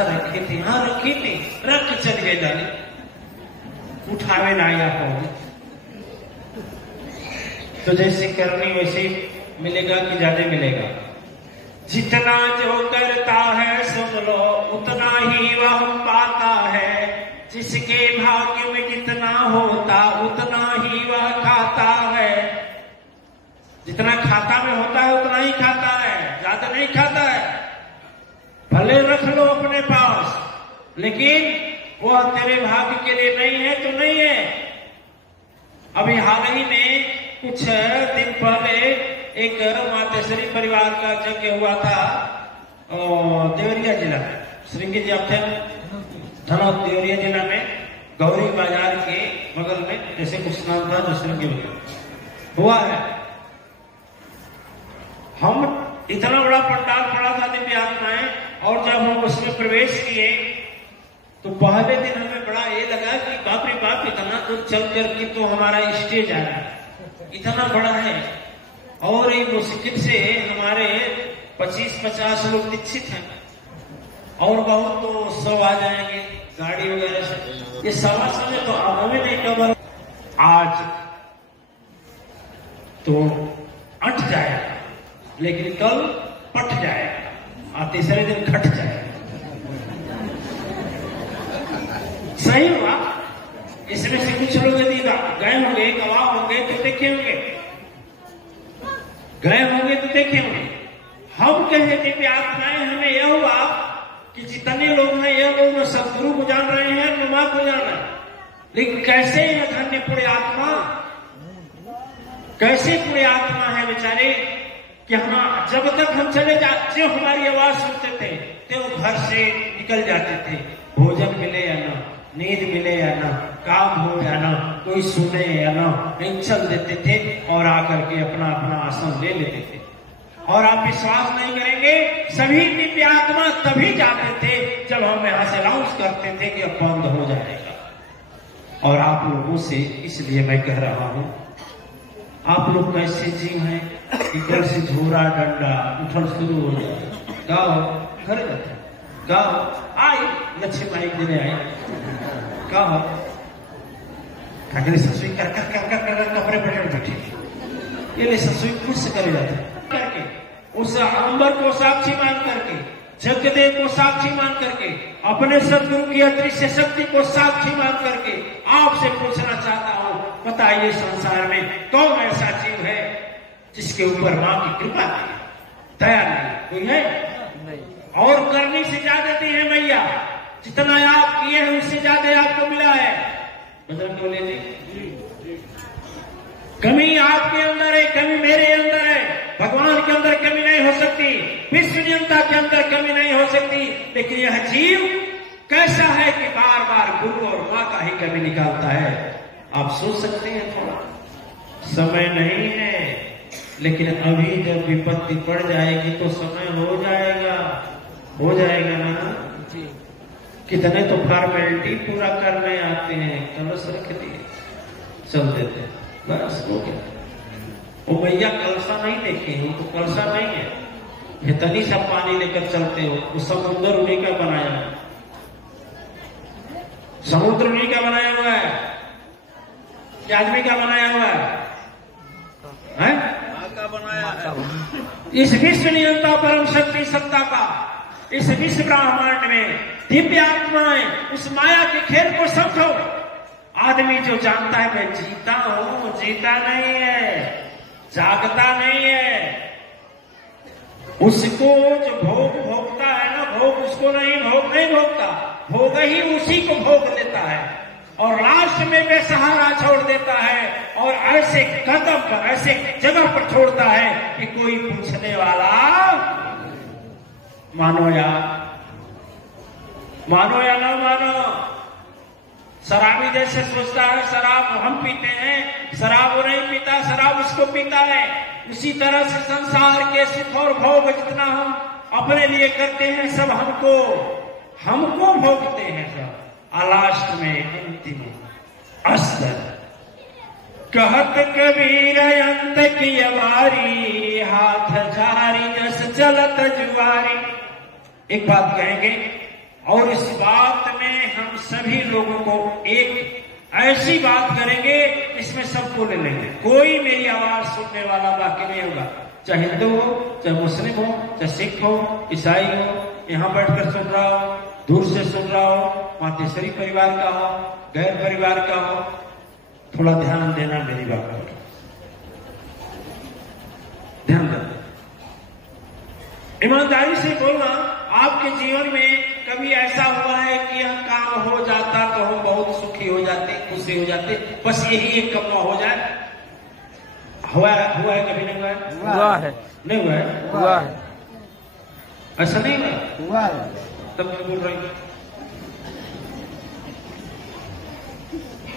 व्यवस्था रखी थी, हाँ रखी थी, रख के चल गए जाने, उठावे ना आया पाओगे। तो जैसे करनी वैसे मिलेगा कि ज्यादा मिलेगा? जितना जो करता है सुन लो उतना ही वह पाता है, जिसके भाग्य में जितना होता उतना ही वह खाता है। जितना खाता में होता है उतना ही खाता है, ज्यादा नहीं खाता है। भले रख लो अपने पास, लेकिन वह तेरे भाग्य के लिए नहीं है तो नहीं है। अभी हाल ही में कुछ दिन पहले एक मातेश्वरी परिवार का यज्ञ हुआ था देवरिया जिला में, श्रृंगी जी आप थे धनौत, देवरिया जिला में गौरी बाजार के बगल में, जैसे कुछ नाम था जो श्रृंगी हुआ है। हम इतना बड़ा पंडाल पड़ा था दिव्य आत्माएं, और जब हम उसमें प्रवेश किए तो पहले दिन हमें बड़ा ये लगा कि बाप रे बाप, इतना दूर चल करके तो हमारा स्टेज आ रहा है, इतना बड़ा है, और ये मुश्किल से हमारे 25-50 लोग दीक्षित हैं, और बहुत तो 100 आ जाएंगे गाड़ी वगैरह से। ये 100 में तो हमें नहीं कवर, आज तो अट जाएगा, लेकिन कल पट जाएगा और तीसरे दिन घट जाएगा। सही हुआ। इसमें से कुछ लोग यदि गए होंगे, गवाह होंगे तो देखे होंगे, गए होंगे तो देखे होंगे। हम कहे दिव्य आत्माएं, हमें यह हुआ कि जितने लोग हैं यह लोग सदगुरु को जान रहे हैं, नुमा को जान रहे हैं, लेकिन कैसे यह धन्य पुण्य आत्मा, कैसे पुण्य आत्मा है बेचारे कि हम जब तक हम चले जाते, जो हमारी आवाज सुनते थे तो वो घर से निकल जाते थे, भोजन मिले या ना, नींद मिले या ना, काम हो या ना, कोई सुने या ना, नहीं चल देते थे और आकर के अपना अपना आसन ले लेते थे। और आप विश्वास नहीं करेंगे, सभी दिव्य आत्मा तभी जाते थे जब हम यहां से अनाउंस करते थे कि अब बंद हो जाएगा। और आप लोगों से इसलिए मैं कह रहा हूं, आप लोग कैसे जीव हैं, इधर से झोरा डंडा उठल शुरू हो जाए, गाओ घर जाते, गाओ आई लक्ष्मी माई देने आई, गाओ ठाकरे ससुई कर कपड़े पकड़ बैठे, ये ले ससुई खुद से करे जाते करके, उस अंबर को साक्षी मान करके, जगदेव को साक्षी मान करके, अपने सदगुरु की अदृश्य शक्ति को साक्षी मान करके आपसे पूछना चाहता हूं, बताइए संसार में कौन ऐसा जीव है जिसके ऊपर मां की कृपा नहीं, दया नहीं, कोई है? नहीं। और करने से ज्यादा दी है मैया, जितना आप किए हैं उससे ज्यादा आपको मिला है। बजरंग बोले जी, कमी आपके अंदर है, कमी मेरे अंदर है, भगवान के अंदर कमी नहीं हो सकती, विश्व नियंता के अंदर कमी नहीं हो सकती, लेकिन यह जीव कैसा है कि बार बार गुरु और मां का ही कमी निकालता है। आप सोच सकते हैं, थोड़ा समय नहीं है, लेकिन अभी जब विपत्ति पड़ जाएगी तो समय हो जाएगा, हो जाएगा ना। कितने तो फॉर्मेलिटी पूरा करने आते हैं, कलश रख दिए चल देते हैं, बस हो गया। वो भैया कलसा नहीं देखे, उनको कलसा नहीं है, इतनी सा पानी लेकर चलते हो, वो समुद्र उन्हीं का बनाया है, समुद्र उन्हीं का बनाया हुआ है, क्या आदमी का बनाया हुआ है? का बनाया है। इस विश्व नियंता परम शक्ति सत्ता का, इस विश्व ब्रह्मांड में दिव्य आत्माएं, उस माया के खेल को समझो। आदमी जो जानता है मैं जीता हूं, जीता नहीं है, जागता नहीं है, उसको जो भोग भोगता है ना, भोग उसको नहीं, भोग नहीं भोगता, भोग ही उसी को भोग लेता है, और लास्ट में बेसहारा छोड़ देता है, और ऐसे कदम पर, ऐसे जगह पर छोड़ता है कि कोई पूछने वाला मानो या ना मानो। शराबी जैसे सोचता है शराब हम पीते हैं, शराब वो नहीं पीता, शराब उसको पीता है। उसी तरह से संसार के सुख और भोग जितना हम अपने लिए करते हैं, सब हमको भोगते हैं सब। लास्ट में अंतिम अस्तर कहत कबीर अंत की अवारी, हाथ जारी जस चलत जुआरी। एक बात कहेंगे और इस बात में हम सभी लोगों को एक ऐसी बात करेंगे इसमें सबको ले लेंगे, कोई मेरी आवाज सुनने वाला बाकी नहीं होगा, चाहे हिंदू हो, चाहे मुस्लिम हो, चाहे सिख हो, ईसाई हो, यहाँ बैठकर सुन रहा हो, दूर से सुन रहा हो, मातेश्वरी परिवार का हो, गैर परिवार का हो, थोड़ा ध्यान देना मेरी बात पर, ध्यान देना, ईमानदारी से बोलना। आपके जीवन में कभी ऐसा हुआ है कि यह काम हो जाता तो हम बहुत सुखी हो जाते, खुशी हो जाते, बस यही एक कम हो जाए? हुआ है कभी नहीं हुआ है? हुआ है। नहीं हुआ है? हुआ है। ऐसा नहीं हुआ? हुआ है। तब मैं बोल रही हूं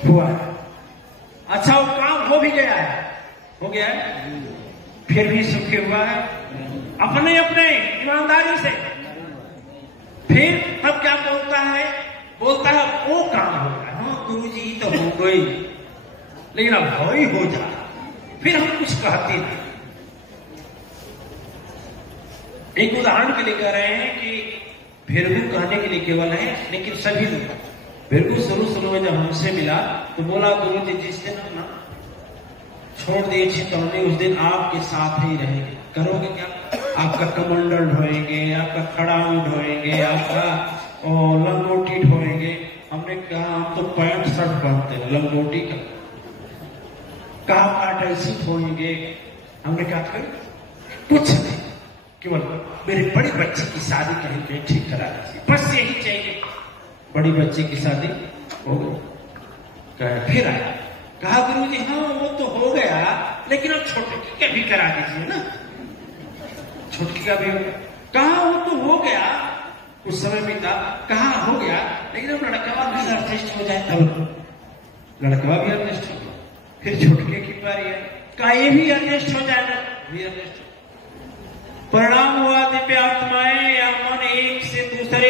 हुआ है। अच्छा, वो काम हो भी गया है, हो गया है, फिर भी सुखी हुआ है अपने अपने ईमानदारी से। फिर तब क्या बोलता है? बोलता है वो काम हो गया, हाँ गुरुजी तो हो गई, लेकिन अब हो ही हो जा, फिर हम कुछ कहते नहीं। एक उदाहरण के लिए कह रहे हैं कि भिरगु कहने के लिए केवल है, लेकिन सभी लोग भिरगु शुरू में जब हमसे मिला तो बोला गुरुजी जिस दिन हम ना छोड़ दिए चितौनी उस दिन आपके साथ ही रहेंगे। करोगे क्या? आपका कमंडल ढोएंगे, आपका खड़ा ढोएंगे, आपका लंगोटी ढोएंगे। हमने कहा हम तो पैंट शर्ट पहनते हैं, लंगोटी का कहा काटैसी ढोएंगे। हमने कहा कुछ नहीं, केवल मेरे बड़ी बच्ची की शादी कहीं पे ठीक करा दीजिए, बस यही चाहिए। बड़ी बच्ची की शादी हो गई। फिर आया, कहा गुरुजी हाँ वो तो हो गया, लेकिन अब छोटकी का भी करा दीजिए ना, छोटकी का भी। कहा वो तो हो गया, कुछ समय बीता, कहा हो गया, लेकिन अब लड़कवा भी एडजस्ट हो जाए तब। लड़कवा भी एडजस्ट हो गया, फिर छोटके की बारी है, कहा ये भी एडजस्ट हो जाए ना, भी एडजस्ट। परिणाम हुआ दिव्य आत्माएं या मन एक से दूसरे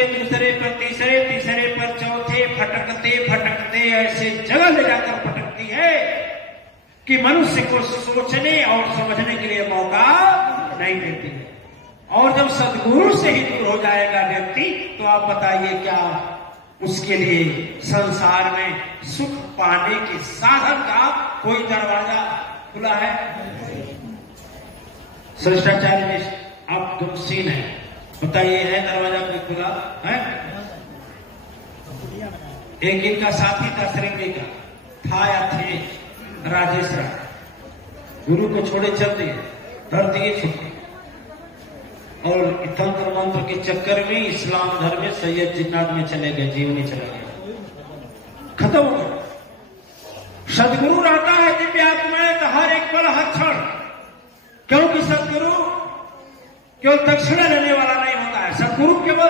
पर तीसरे पर चौथे फटकते ऐसे जगह ले जाकर फटकती है कि मनुष्य को सोचने और समझने के लिए मौका नहीं देती है। और जब सद्गुरु से ही दूर हो जाएगा व्यक्ति, तो आप बताइए क्या उसके लिए संसार में सुख पाने के साधन का कोई दरवाजा खुला है? श्रेष्ठाचार्य जी आप सीन है, बताइए है दरवाजा कोई खुला है? एक इनका साथी था श्रृंगी का, था या थे राजेश राय, गुरु को छोड़े चल दिए, धर दिए छुट्टी, और तंत्र मंत्र के चक्कर में इस्लाम धर्म में सैयद जिन्नात में चले गए, जीवनी चले गए, खत्म हो गए। सदगुरु रहता है दिव्य आत्माएं तो हर एक पल हर क्षण, क्योंकि सदगुरु केवल दक्षिणा लेने वाला नहीं होता है, सदगुरु केवल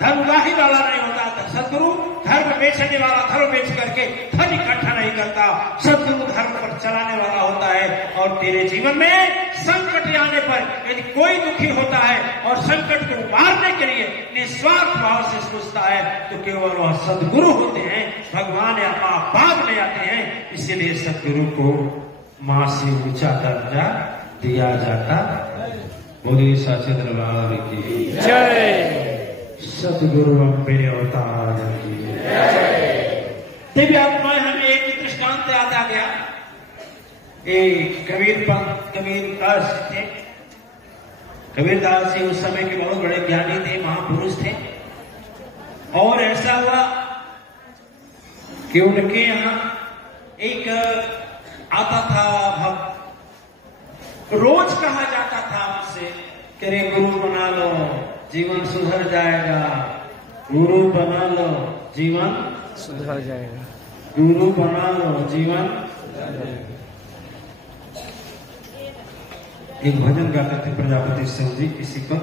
धर्मगाही वाला नहीं होता है, सदगुरु धर्म बेचने वाला धर्म बेच करके धन इकट्ठा नहीं करता, सदगुरु धर्म पर चलाने वाला होता है। और तेरे जीवन में संकट आने पर यदि कोई दुखी होता है और संकट को उबारने के लिए निस्वार्थ भाव से सोचता है, तो केवल वह सदगुरु होते हैं, भगवान या माँ बाप ले आते हैं। इसीलिए सदगुरु को माँ से ऊंचा दर्जा दिया जाता। बोलिए साचे दरबार की जय, सदगुरु अम्बे अवतार की जय। दिव्य आत्माएं हमें एक दृष्टांत याद आ गया। कबीरदास थे, कबीरदास जी उस समय के बहुत बड़े ज्ञानी थे, महापुरुष थे। और ऐसा हुआ कि उनके यहाँ एक आता था भक्त, रोज कहा जाता था उनसे कि रे गुरु बना लो जीवन सुधर जाएगा, गुरु बना लो जीवन सुधर जाएगा, गुरु बना लो जीवन। एक भजन गाते थे प्रजापति शिव जी किसी पर,